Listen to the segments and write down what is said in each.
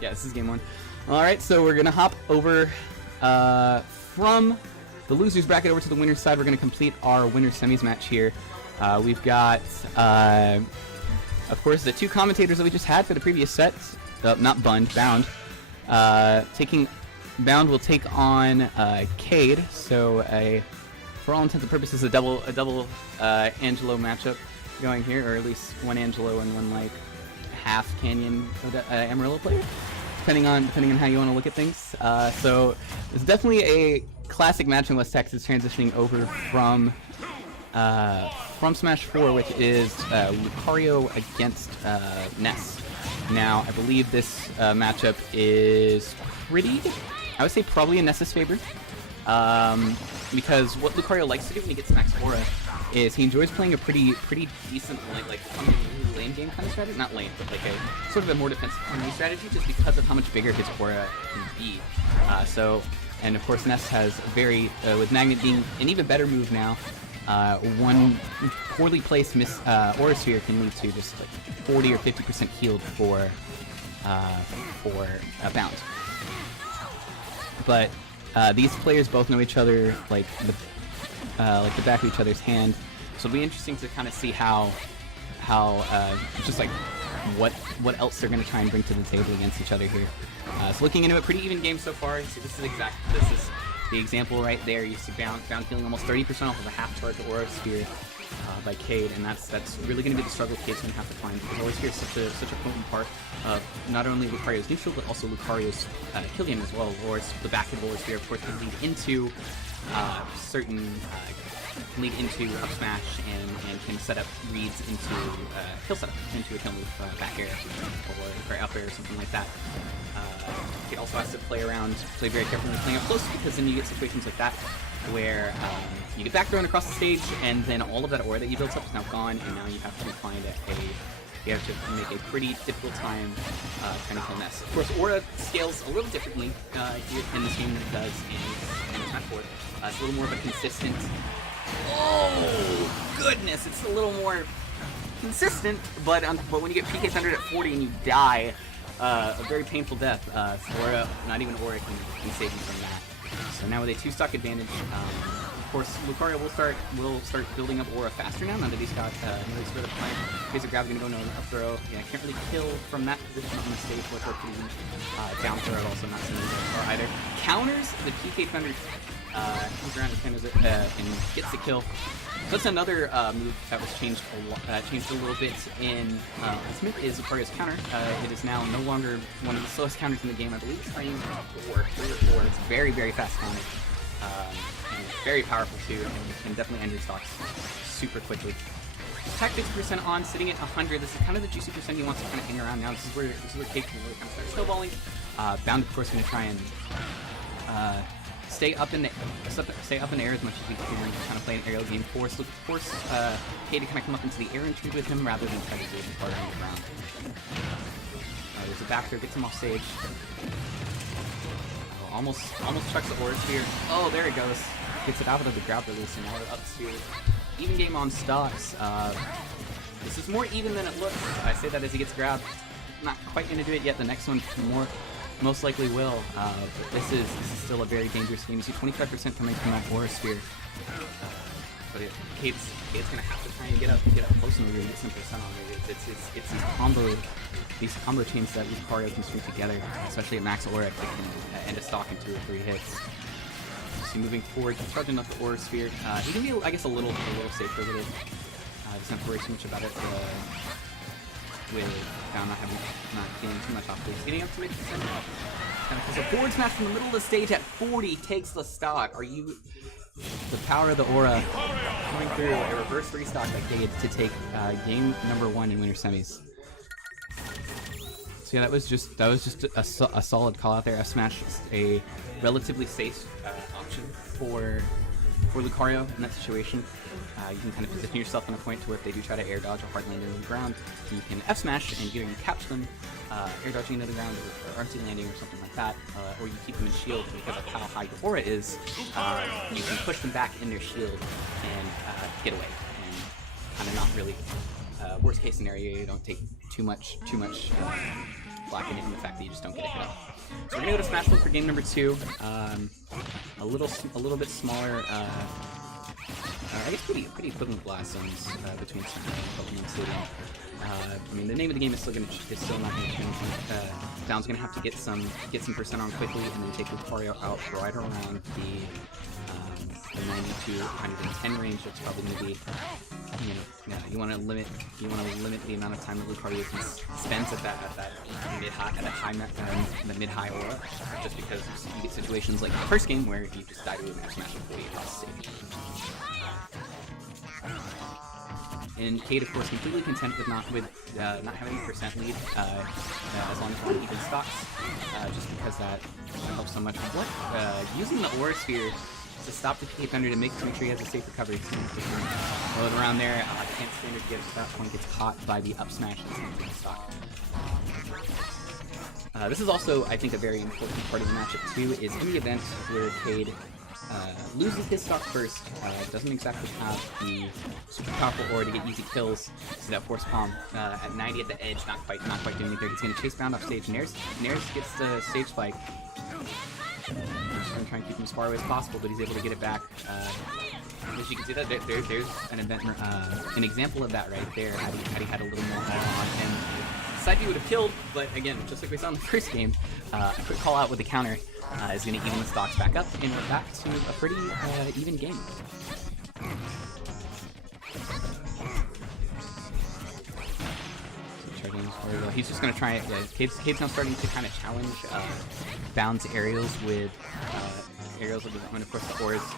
Yeah, this is game 1. Alright, so we're going to hop over from the loser's bracket over to the winner's side. We're going to complete our winner's semis match here. We've got, of course, the 2 commentators that we just had for the previous set. Not Bound. Bound will take on Khade, so for all intents and purposes, a double Angelo matchup going here, or at least one Angelo and one like half Canyon Amarillo player, depending on how you want to look at things. So it's definitely a classic match in West Texas, transitioning over from Smash 4, which is Lucario against Ness. Now, I believe this matchup is pretty, I would say probably in Ness's favor, because what Lucario likes to do when he gets max aura is he enjoys playing a pretty decent like lane game kind of strategy, not lane, but like a sort of a more defensive strategy, just because of how much bigger his aura can be. And of course Ness has very, with Magnet being an even better move now, one poorly placed Aura Sphere can lead to just like 40 or 50% healed for Bound. But these players both know each other like the back of each other's hand, so it'll be interesting to kind of see how just like what else they're going to try and bring to the table against each other here. So looking into a pretty even game so far. So this is the example right there. You see Bound healing almost 30% off of a half charge Aura Sphere by Khade, and that's really going to be the struggle Khade's going to have to find, because Aura Sphere is such a potent part of not only Lucario's neutral, but also Lucario's kill game as well. Or the back of Aura Sphere, of course, can lead into lead into up smash and can set up reads into kill setup, into a kill move, back air or up air or something like that. It also has to play very carefully playing up close, because then you get situations like that where you get back thrown across the stage, and then all of that aura that you built up is now gone, and now you have to make a pretty difficult time trying to kill Ness. Of course, aura scales a little differently here in this game than it does in Smash 4. It's a little more of a consistent. Oh goodness! It's a little more consistent, but when you get PK 100 at 40 and you die, a very painful death. Aura, not even Aura can save you from that. So now with a 2-stock advantage, of course, Lucario will start building up aura faster now that he's got notice for the plan. Phase of Grab's gonna go no up throw. Yeah, can't really kill from that position on the stage. What's up to down throw, also not seeing the either. Counters the PK Thunder, comes around and counters it, and gets the kill. So that's another move that was changed a little bit in Ultimate, is Lucario's counter. It is now no longer one of the slowest counters in the game. I believe it's playing 3 or 4. It's very, very fast counter. And very powerful too, and can definitely end your stocks super quickly. Attack 50% on, sitting at 100. This is kind of the juicy percent he wants to kind of hang around now. This is where Khade can really kind of start snowballing. Bound, of course, going to try and stay up in the air as much as we can, kind of play an aerial game, force Khade to kind of come up into the air and trade with him rather than try to do him harder on the ground. There's a back throw, gets him off stage. Almost chucks the Aura Sphere. Oh, there it goes. Gets it out of the grab release, and now we're up to even game on stocks. This is more even than it looks. I say that as he gets grabbed. Not quite going to do it yet. The next one most likely will. But this is still a very dangerous game. You see 25% coming from that Aura Sphere. But Khade's going to have to try and get up close enough to get some percent on it. It's these combo chains that Lucario can string together, especially at max aura, that can end a stock in 2 or 3 hits. So moving forward, charging up the Aura Sphere. He can be, I guess, a little safer with it. Doesn't have to worry too much about it with Bound not feeling too much off base. Getting up to mid-percent. Kind of a forward smash from the middle of the stage at 40 takes the stock. The power of the aura coming through, a reverse restock by Khade to take game number 1 in winter semis. So yeah, that was just a solid call out there. F smash is a relatively safe option for Lucario in that situation. You can kind of position yourself on a point to where if they do try to air dodge or hard land into the ground, you can F smash and either you catch them air dodging into the ground or RT landing or something like that, or you keep them in shield, because of how high your aura is. You can push them back in their shield and get away and kind of not really worst case scenario, you don't take too much black in it, and the fact that you just don't get a hit up. So we're gonna go to Smash Flip for game number 2. A little bit smaller. I guess pretty equivalent blast zones between Smash and Pokemon Stadium. I mean, the name of the game is still not going to change. Down's going to have to get some percent on quickly, and then take Lucario out right around the 90 to 110 range. That's probably going to be, you want to limit the amount of time that Lucario spends at that mid-high aura, just because you get situations like the first game where you just die to a Smash before you cross the stage. And Khade, of course, completely content with not having a percent lead, as long as we're on even stocks, just because that helps so much. Using the Aura Sphere to stop the PK Thunder to make sure he has a safe recovery. Well, around there, can't standard get to that point, gets caught by the up smash and stock. This is also, I think, a very important part of the matchup too, is in the event where Khade loses his stock first, doesn't exactly have the super powerful aura to get easy kills, so that force palm at 90 at the edge, not quite doing anything. He's going to chase Bound off stage. Ness gets the stage spike. He's going to try and keep him as far away as possible, but he's able to get it back. As you can see, that there's an example of that right there. Had he had a little more aura on him, side B would have killed, but again, just like we saw in the first game, a quick call out with the counter is going to even the stocks back up, and we're back to a pretty even game. He's just going to try it. Cade's now starting to kind of challenge Bound's aerials with his own. Of course,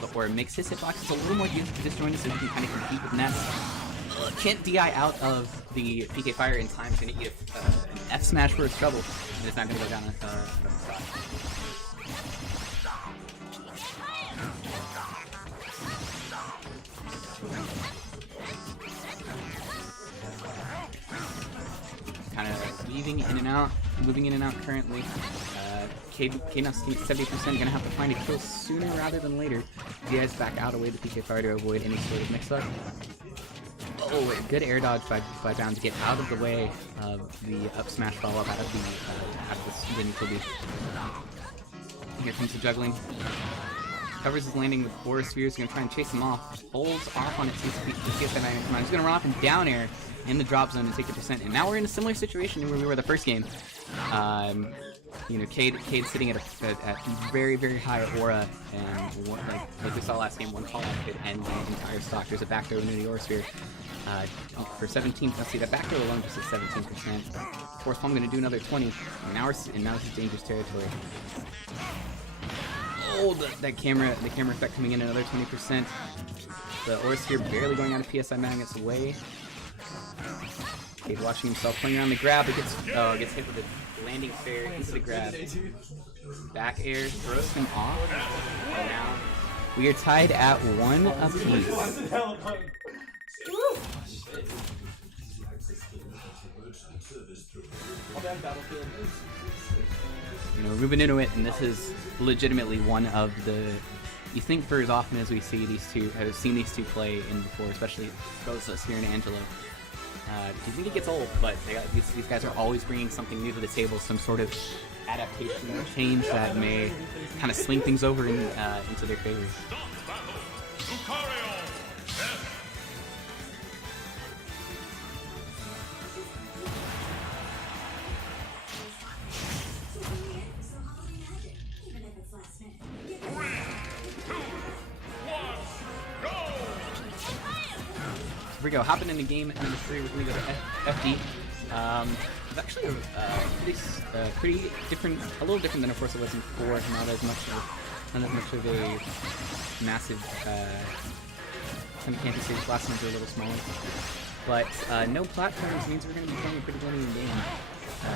the aura makes his hitboxes a little more disjointed, so he can kind of compete with Ness. Can't DI out of the PK Fire in time. He's going to eat an F smash for his trouble, and it's not going to go down a spot. Kind of moving in and out currently. Khade now 70%, gonna have to find a kill sooner rather than later. DI's back out away the PK Fire to avoid any sort of mix-up. Oh, a good air dodge by Bound to get out of the way of the up smash follow-up out of the neutral beat. Here comes the juggling. Covers his landing with Aura Spheres, gonna try and chase him off. Holds off on it, sees that 9 come on. He's gonna run off and down air in the drop zone and take the percent. And now we're in a similar situation where we were the first game. Khade sitting at very, very high aura, and like we saw last game, one call out could end the entire stock. There's a back throw into the Aura Sphere. For 17, let's see, that back throw alone just is 17%. Force Palm going to do another 20, and now this is dangerous territory. Oh, the camera effect coming in another 20%. The Aura Sphere barely going out of PSI magnets away. Khade watching himself playing around the grab, but gets hit with a landing fair into the grab. Back air throws him off. And now we are tied at 1 apiece. We're moving into it, and this is legitimately one of the. You think for as often as we see these two, have seen these two play in before, especially both Spear and Angelo. You think it gets old, but these guys are always bringing something new to the table, some sort of adaptation or change that may kind of swing things over into their favor. Here we go, hopping in the game number 3, we're going to go to FD. It's actually pretty different, a little different than of course it was in 4, not as much of a massive kind of campy stage. Last ones are a little smaller. But no platforms means we're going to be playing a pretty linear game,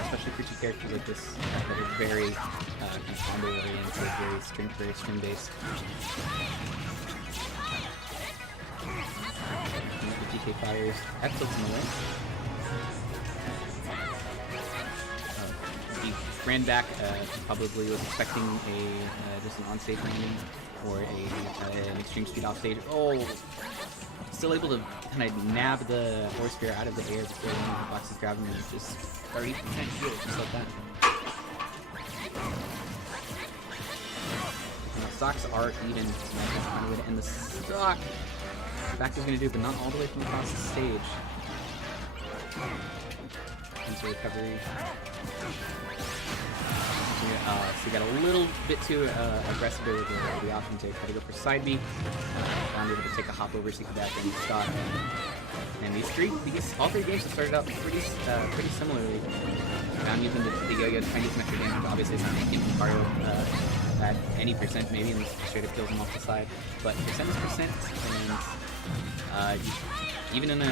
especially for two characters like this that are very kind of combo oriented, very string based. PK Fires. That tilts him away. He ran back, probably was expecting just an on-stage landing or an extreme speed off stage. Oh! Still able to kind of nab the Aura Sphere out of the air before the box is grabbing him. Just 30% heal, just like that. Now, stocks are even. That's kind of way to end the stock. Back is going to do, but not all the way from across the stage. Into recovery. So you got a little bit too aggressive with the option to try to go for side B. Found able to take a hop over, so you can back in stock. And all three games have started out pretty similarly. Found using the yo-yo to try and get some extra damage. Obviously, it's not making Lucario at any percent, maybe, and straight up kills him off the side. But percent is percent, and even in a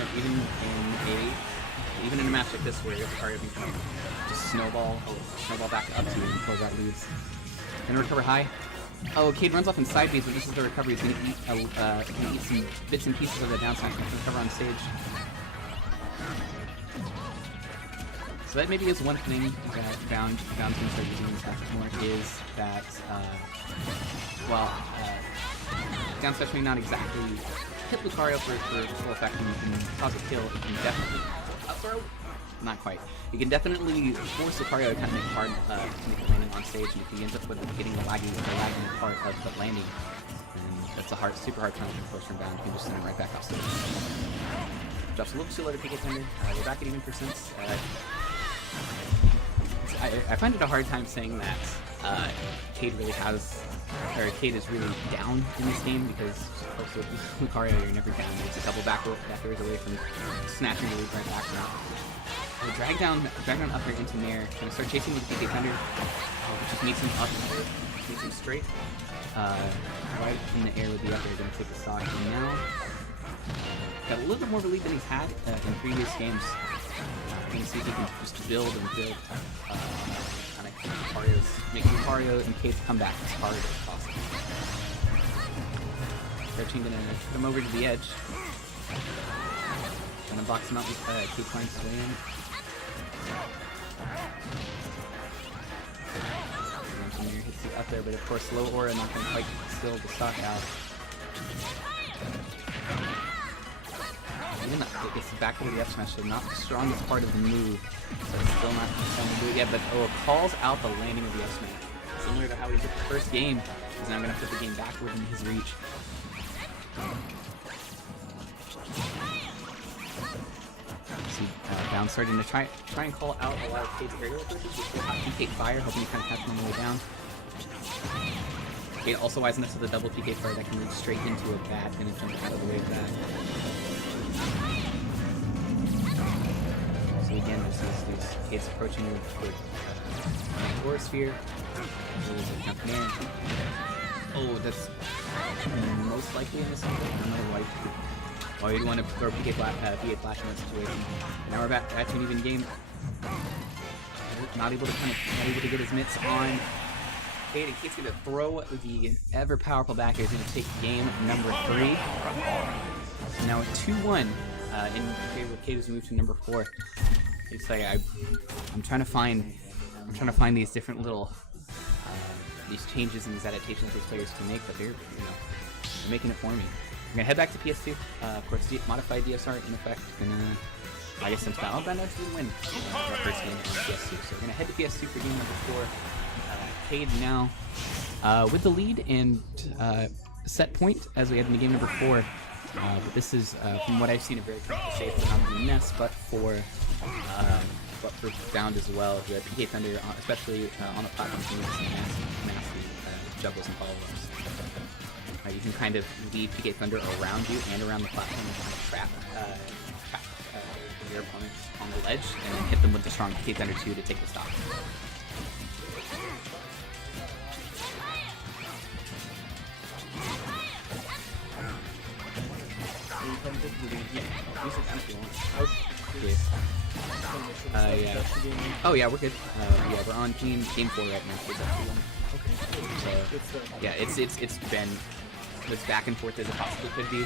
match like this where Lucario can kind of just snowball back up to you and close out leads. Gonna recover high. Oh, Khade runs off in side Bs, but this is the recovery. He's gonna eat some bits and pieces of the down smash. Gonna recover on stage. So that maybe is one thing that Bound's gonna start using this match more is that down smash may not exactly hit Lucario for full effect and cause a kill. It can definitely up throw. Not quite. You can definitely force Lucario to kind of make hard make a landing on stage, and if he ends up with getting the lagging part of the landing, then that's a super hard time to push from Bound. You can just send him right back off stage. Drops a little too low to PK Thunder. We're back at even percents. I find it a hard time saying that Khade is really down in this game, because of course with Lucario you're never down. It's a couple backwards away from snatching the lead right back now. Drag down up here into Nair. Gonna start chasing with PK Thunder, which just makes him up, makes him straight. Right in the air with the up air, gonna take the stock. And now, got a little bit more of a lead than he's had in previous games. We're gonna see if he can just build and build kind of making Lucario and Khade come back as hard as possible. Crouching gonna put him over to the edge. Gonna box him out with Khade finds his way in. Hits the up there, but of course low aura not gonna quite steal the stock out. Even it's back over the F smash, so not the strongest part of the move. So it's still not trying to do it yet, but calls out the landing of the F smash. Similar to how he did the first game, he's now gonna put the game back within his reach. See, Bound starting to try and call out a lot of Khade's aerial approaches. He'll have PK Fire, hoping to kind of catch him on the way down. Khade also wise enough to the double PK Fire that can lead straight into a bat and it's out of the way of that. So again, this is Khade's approaching with Aura Sphere. Oh, that's most likely in this one. I don't know why. Oh, you want to throw PK Flash in that situation. Now we're back to an even game. Not able to get his mitts on Khade. Khade's going to throw the ever powerful back air. He's going to take game number 3. So now at 2-1 in favor of Khade's move to number 4. It's like I'm trying to find these different little these changes and these adaptations these players can make, but they're making it for me. We're gonna head back to PS2. Of course, modified DSR in effect. I guess since Bound actually win the first game on PS2. So we're gonna head to PS2 for game number 4. Khade now with the lead and set point as we head into game number 4. But this is, from what I've seen, a very comfortable shape for not only Ness, but for Bound as well. The PK Thunder, especially on the platform, can make some nasty juggles and follow-ups. You can kind of leave PK Thunder around you and around the platform and kind of trap your opponents on the ledge, and then hit them with the strong PK Thunder 2 to take the stock. Yeah. Oh yeah, we're good. Yeah, we're on game 4 right now. So yeah, it's been as back and forth as it possibly could be.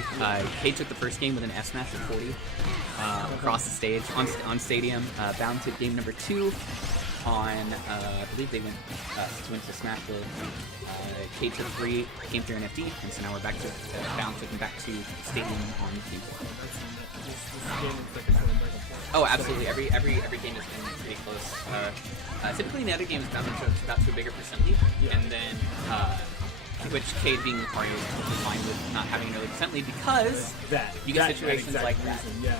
Khade took the first game with an S smash at 40 across the stage on Stadium. Bound to game number 2 on, I believe they went to Smash Build. Khade took 3, came through an FD, and so now we're back to Bounce, looking back to Stadium on Q. Oh, absolutely. Every game has been pretty close. Typically, in the other games, Bound got to a bigger percent lead, and then which Khade being Lucario is totally fine with not having another percent lead because you get situations like that. Yeah.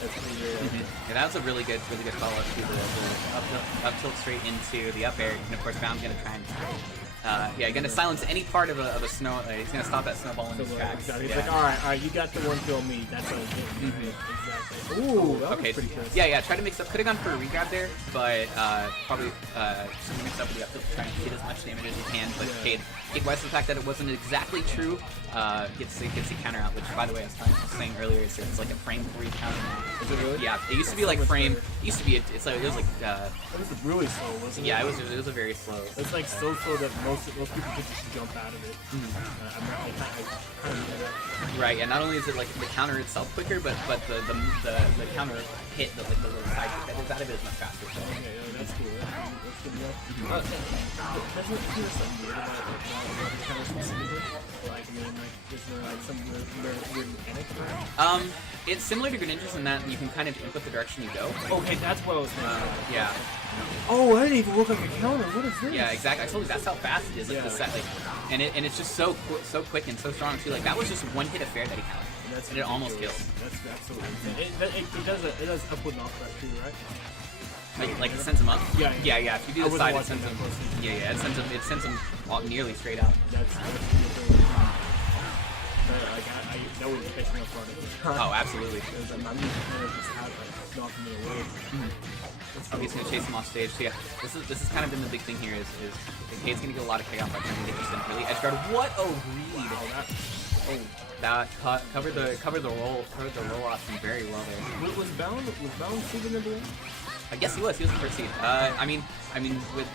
That's pretty weird. Yeah, that was a really good follow-up to the up tilt straight into the up air, and of course Bound's gonna try and gonna silence any part of a snow. He's gonna stop that snowball in his tracks. Exactly. He's like, all right, you got the one kill me. That's what I'm doing. Exactly. Ooh, that was pretty close. Yeah. Try to mix up. Could have gone for a regrab there, but probably just mix up with the up tilt, try and hit as much damage as he can. But Khade wise to the fact that it wasn't exactly true, gets the counter out. Which, by the way, I was saying earlier, it's like a frame 3 counter. Is it really? Yeah, it used to be like frame. It used to be. It was like. It was really slow, wasn't it? Yeah, it was a very slow. It's like so slow that most people could just jump out of it. Right. Yeah. Not only is it like the counter itself quicker, but the counter hit, the little side kick that is out of it is much faster. So. Okay, that's cool. That's good enough. That's what there's something weird about the counter specifically. Like, I mean, is there like some weird mechanic? It's similar to Greninjas in that you can kind of input the direction you go. Okay, that's what I was thinking. Yeah. Oh, that didn't even look like a counter. What is this? Yeah, exactly. I told you that's how fast it is. Like the set, like, and it's just so quick and so strong too. Like that was just one hit affair that he countered, and it almost kills. That's absolutely. It does upward knock back too, right? Like it sends him up. Yeah. If you do the side, it sends him. Yeah. It sends him nearly straight up. That's that was catching up part of it. Oh, absolutely. Because I'm used to just have knocking me away. Oh, he's gonna chase him off stage. So yeah, this has kind of been the big thing here. Is Khade's gonna get a lot of chaos by trying to get this really edge guard. What a read! That covered the roll option very well there. Was Bound super number 1? I guess he was the first seed. I mean,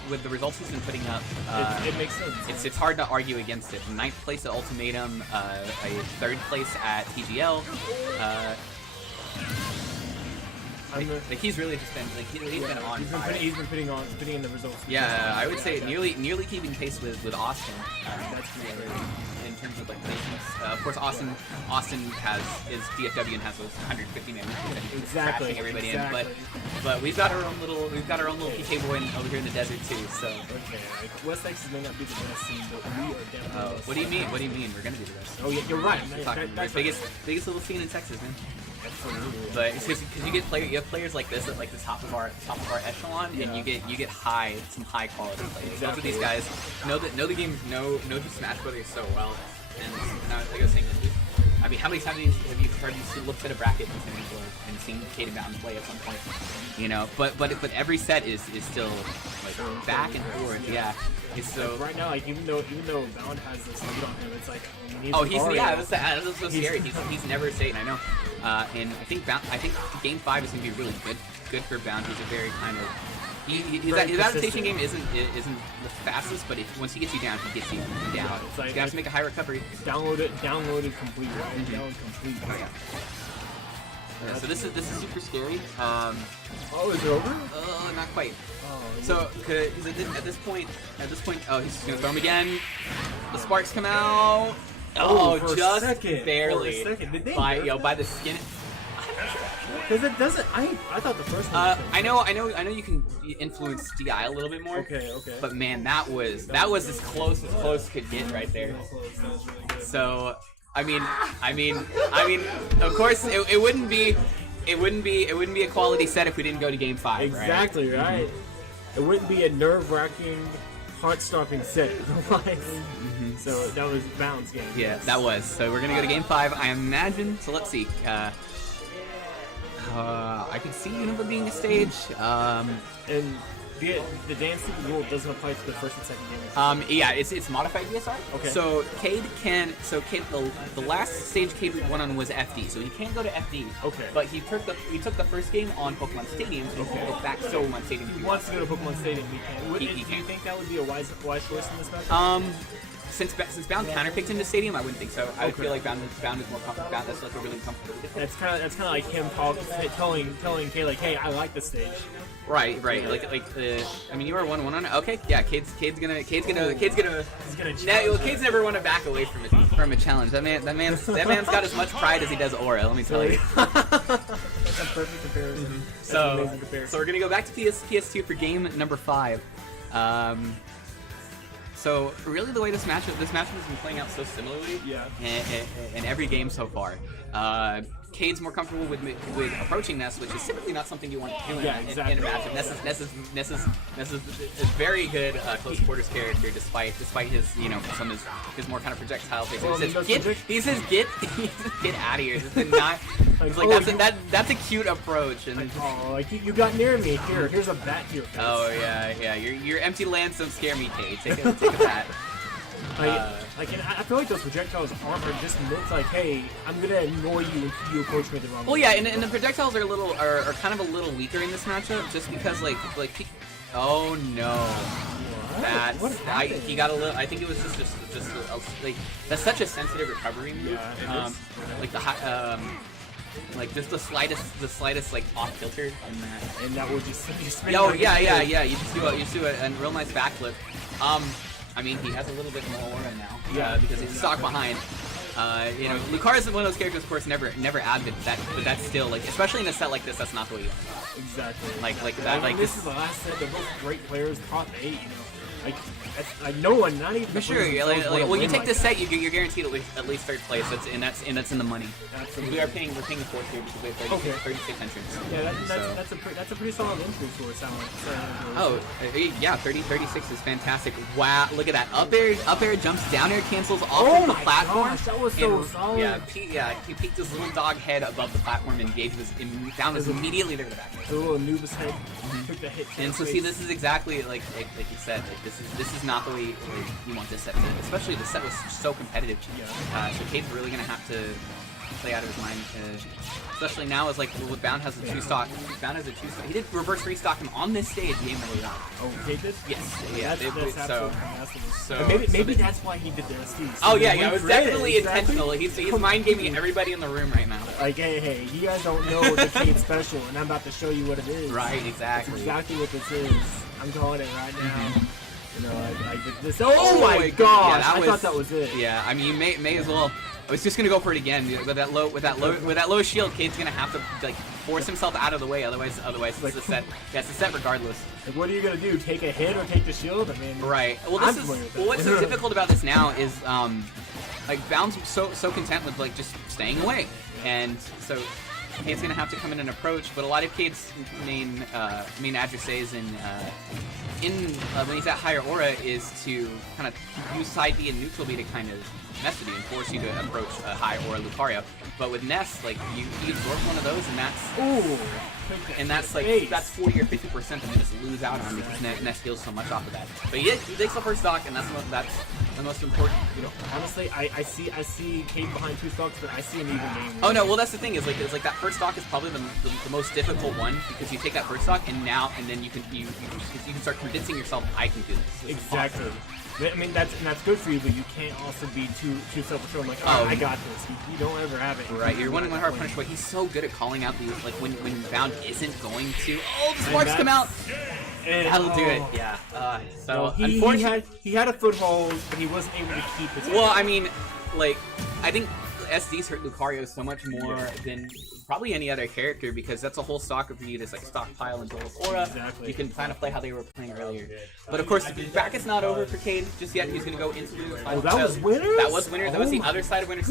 with the results he's been putting up, it makes sense. It's hard to argue against it. 9th place at Ultimatum, a 3rd place at TGL. Like he's really just been he's been on fire. He's been putting in the results. Yeah, I would say nearly keeping pace with Austin. That's really in terms of like placements. Of course, Austin is DFW and has those 150 man weeklies that he's crashing everybody in. But we've got our own little PK boy over here in the desert too. So okay, West Texas may not be the best scene, but we are definitely. What do you mean? What do you mean? We're gonna be the best. Oh yeah, you're right. That's biggest little scene in Texas, man. Absolutely. But it's because you have players like this at like the top of our echelon, and you get some high quality players. Exactly. Both of these guys know the game, know the Smash Brothers so well. And like I was saying, I mean, how many times have you looked at a bracket and seen Khade and Bound play at some point? You know, but every set is still like back and forth. Yeah. It's so like right now, like even though Bound has this lead on him, it's like that's so scary. He's never Satan, I know. And I think Game 5 is gonna be really good for Bound. He's a very kind of his adaptation game isn't the fastest, but once he gets you down, he gets you down. It's like, you have to make a high recovery. Download it completely. Down completely. Yeah, so this is super scary. Oh, is it over? Not quite. So, at this point, oh, he's just gonna throw him again. The sparks come out. Just barely. By the skin. Because it doesn't. I thought the first one. I know you can influence DI a little bit more. Okay. But man, that was as close could get right there. So, I mean, of course, it wouldn't be a quality set if we didn't go to Game 5. Exactly right. It wouldn't be a nerve-wracking, heart-stopping set. So that was Bound's game. Yeah, that was. So we're gonna go to Game 5, I imagine. So let's see. I can see Unova being a stage. And the dancing rule doesn't apply to the first and second game. Yeah, it's modified DSR. Okay. So Khade the last stage Khade won on was FD, so he can't go to FD. Okay. But he took the first game on Pokemon Stadium, so he can go back to Pokemon Stadium. He wants to go to Pokemon Stadium. Do you think that would be a wise choice in this match? since Bound counterpicked into Stadium, I wouldn't think so. I would feel like Bound is more comfortable. Bound is like a really comfortable. That's kind of like him telling Kay like, hey, I like this stage. Right. I mean, you were 1-1 on it. Okay, yeah. Cade's gonna. Cade's never want to back away from a challenge. That man's got as much pride as he does aura. Let me tell you. That's a perfect comparison. So we're gonna go back to PS2 for game number 5. So really, the way this matchup has been playing out so similarly. Yeah. In every game so far. Cade's more comfortable with approaching Ness, which is typically not something you want to do in a matchup. Ness is a very good close quarters character, despite his some of his more kind of projectile faces. He says get out of here. This is not. That's a cute approach. And like you got near me. Here's a bat to your face. Oh yeah. Your empty lands don't scare me, Cade. Take a bat. And I feel like those projectiles are just meant like, hey, I'm gonna annoy you if you approach me the wrong way. Well, yeah, and the projectiles are kind of a little weaker in this matchup, just because oh no, he got a little. I think it was just that's such a sensitive recovery move. Yeah, just the slightest like off kilter in that. And that would just Oh yeah. You just do a real nice backflip. I mean, he has a little bit more aura now, because he's stuck behind. Lucario is one of those characters, of course, never added that, but that's still like, especially in a set like this, that's not the way you play. Exactly. Like that. Like this is the last set. They're both great players, top 8. Like no one, not even. For sure. When you take this set, you're guaranteed at least third place. That's in the money. Absolutely. We're paying fourth here because we have 36 entrants. Yeah, that's a pretty solid entry for it. Sound like. Oh yeah, 36 is fantastic. Wow, look at that up air jumps, down air cancels off of the platform. Gosh, that was so solid. He peeked his little dog head above the platform and Gage was immediately there to the back. The little Anubis head took the hit. And so see, this is exactly like you said. Like, this is not the way you want this set to be. Especially the set was so competitive. So Cade's really gonna have to play out of his mind. Especially now, as like with Bound has a 2-stock. Bound has a 2-stock. He did reverse 3-stock him on this stage. Game number 1. Oh, Cade did? Yes. Yeah. So maybe that's why he did this too. Oh yeah. It was definitely intentional. He's mind gaming everybody in the room right now. Like, hey, you guys don't know the Cade special, and I'm about to show you what it is. Right. Exactly. That's exactly what this is. I'm calling it right now. I did this. Oh my gosh! I thought that was it. Yeah, I mean, you may as well. I was just gonna go for it again with that low shield. Cade's gonna have to like force himself out of the way. Otherwise, it's a set. Yeah, it's a set regardless. Like, what are you gonna do? Take a hit or take the shield? I mean, right. Well, what's so difficult about this now is like Bound's so content with like just staying away, and so Cade's gonna have to come in and approach. But a lot of Cade's main adversaries when he's at higher aura is to kind of use side B and neutral B to kind of mess with you and force you to approach a high aura Lucario. But with Ness, like you absorb one of those and that's that's 40 or 50% that you just lose out on because Ness heals so much off of that. But he takes the first stock, and that's the most important. Honestly, I see Cade behind 2 stocks, but I see an even game. Oh no, well that's the thing is like that first stock is probably the most difficult one because you take that first stock and then you can start convincing yourself I can do this. Exactly. I mean that's good for you, but you can't also be too self-assured. Like, I got this. You don't ever have it. Right, you're one hard punch, but he's so good at calling out these like when Bound isn't going to. Oh, the sparks come out. That'll do it. Yeah. So unfortunately, he had a foothold, but he wasn't able to keep it. Well, I mean, like I think SD's hurt Lucario so much more than probably any other character because that's a whole stock of you. This like stockpile and build aura. Exactly. You can plan to play how they were playing earlier. But of course, bracket's not over for Cade just yet. He's gonna go into the final. That was winners. That was winners. That was the other side of winners.